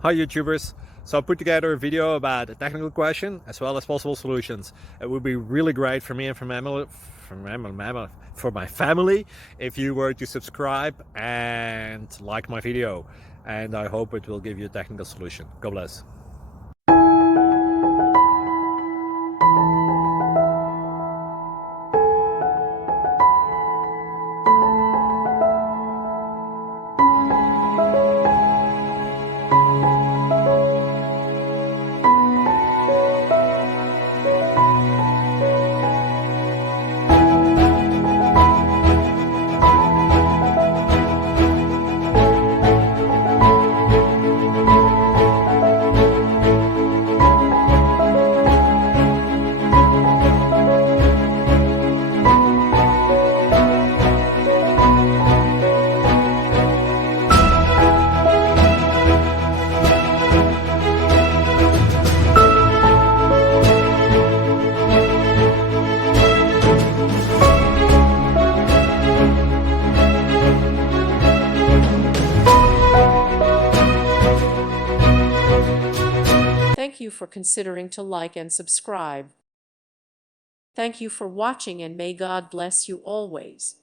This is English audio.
Hi YouTubers! So I put together a video about a technical question as well as possible solutions. It would be really great for me and for my family if you were to subscribe and like my video, and I hope it will give you a technical solution. God bless. Thank you for considering to like and subscribe. Thank you for watching, and may God bless you always.